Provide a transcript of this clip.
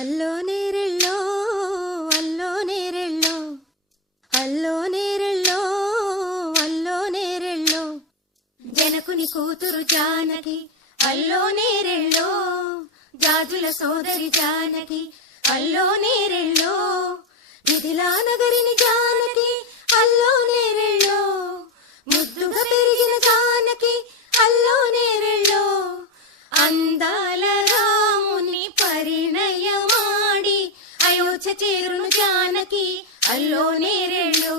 అల్లో నేరెళ్ళో అల్లో నేరెళ్ళో అల్లో నేరెళ్ళో అల్లో నేరెళ్ళో జనకుని కూతురు జానకి అల్లో నేరెళ్ళో జాజుల సోదరి జానకి అల్లో నేరెళ్ళో మిథిలా నగరిని జానకి అల్లో నేరెళ్ళో ముద్దుగా పెరిగిన జానకి అల్లో నేరెళ్ళో అందాల రాముని పరిణయమాడి అయోధ్య చేరును జానకి అల్లో నేరెళ్ళో